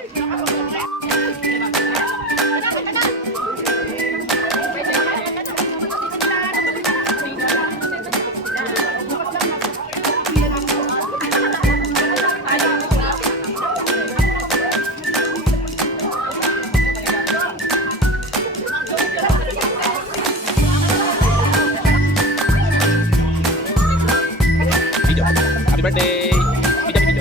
Happy birthday! Video.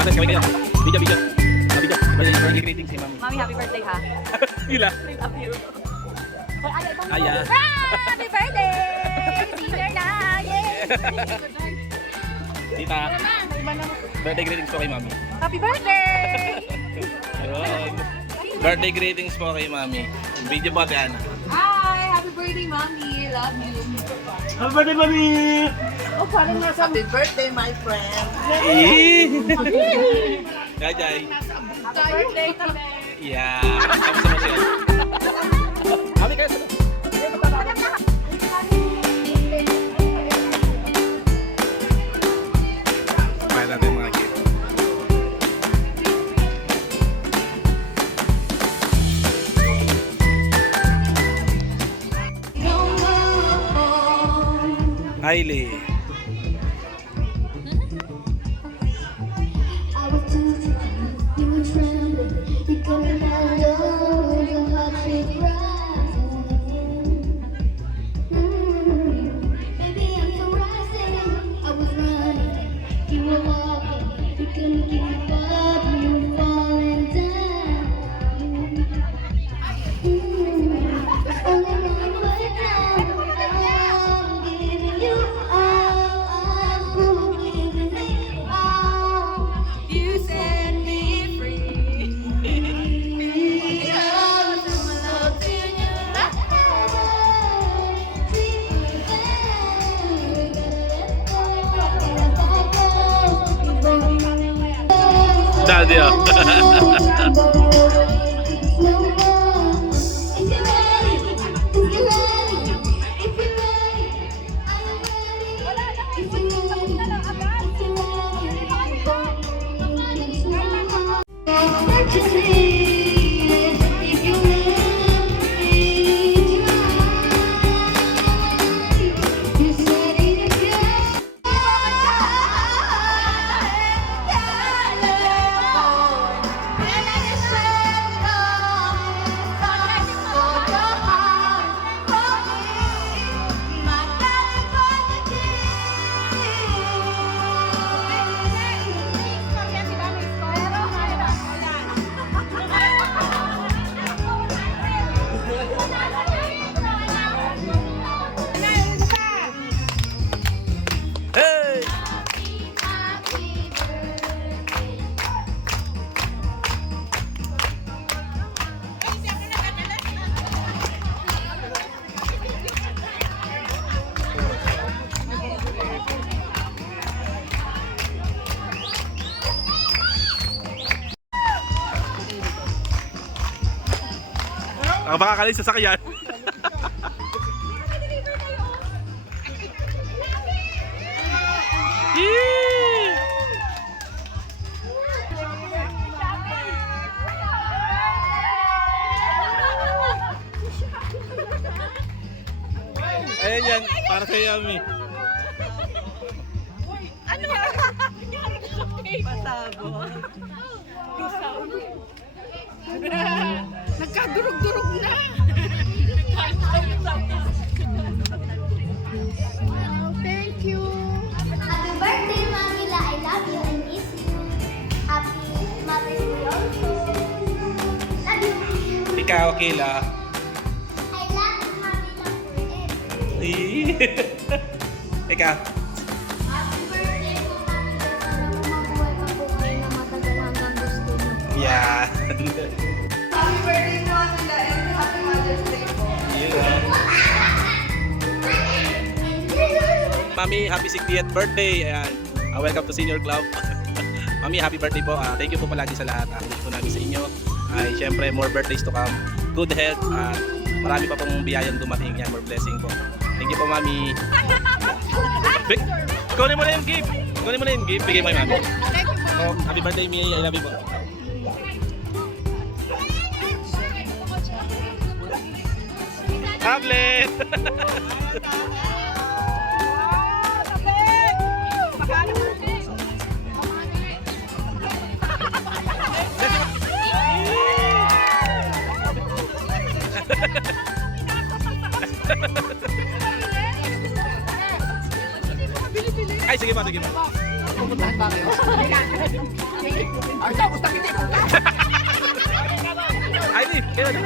Atas kami kayo. Video. Video. Birthday greetings si Mami. Mami, happy birthday ha. Gila. I love you. Aya. Happy birthday! Dinner na! Yay! Tita. Birthday greetings po kay Mami. Happy birthday! Ayun. Birthday greetings po kay Mami. Video po ate Ana. Hi! Happy birthday, Mami! Love you! Happy birthday, Mami! Oh, parang nasa... Happy birthday, my friend. Jai. Happy birthday kami! Yeah. Kamusta mo siya? Mami kayo. Kumain natin yung mga gift. Hailey. I was too tired, you were trembling, you coming out of your heart rate rising. Baby, I'm so rising. I was running, you were walking, you couldn't keep up, you were falling down. Only one way down. I'm giving you all, I'm giving it all. You set me free! Daddy ah. Hey! Ang makakalis sa sakyan. Yee! Ayan yan, para sa Yami. Ano? Pasabo. Nagkadurog-durog na. Thank you. Happy birthday, Mamila. I love you and miss you. Happy Mother's Day also. Love you. Ikaw, Kayla. I love you, Mamila, forever. Ikaw. Happy birthday po, Mamila. Sana mo mabuhay ka po kayo na matagal hanggang gusto mo. Yeah. Happy birthday, Mamila, and happy Mother's Day po. Mami, happy 60th birthday. Ayan. Welcome to Senior Club. Mami, happy birthday po. Thank you po palagi sa lahat. Wish po namin sa inyo. Ay, syempre, more birthdays to come. Good health. Marami pa pong biyayang dumating yan. More blessing po. Thank you po, Mami. Kunin mo na yung gift. Kunin mo na yung gift. Bigay mo kay Mami. Thank you po. po. Happy birthday, Mia. I love you po. Tablet! Ay, sige pa, sige pa. Pupuntahan ba kayo? Ay, tapos na kita. Ay, di, kaya na.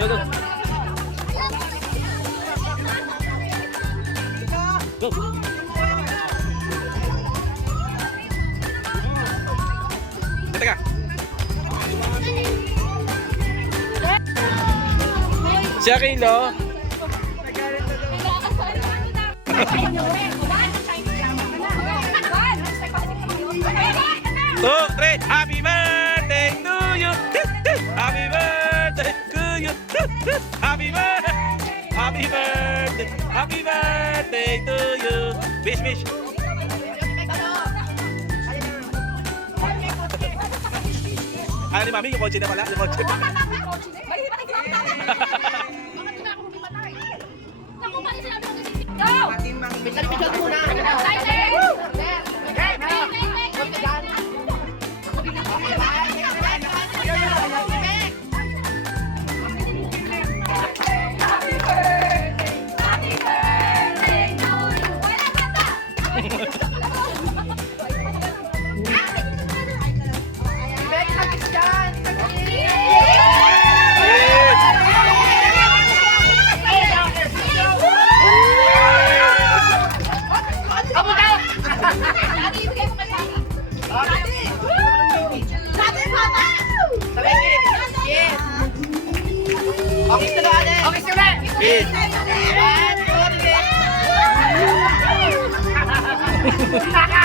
Go, go. Go. Teka. Siya Kilo. Two, three. Happy birthday to you. Happy birthday to you. Happy birthday. Happy birthday. Happy birthday to you. Wish, wish. Ano ni Mami? Yung kotse na pala? Yung kotse. Picture muna. Okay, ito na, ate. Okay, ito na. Yes. Yes.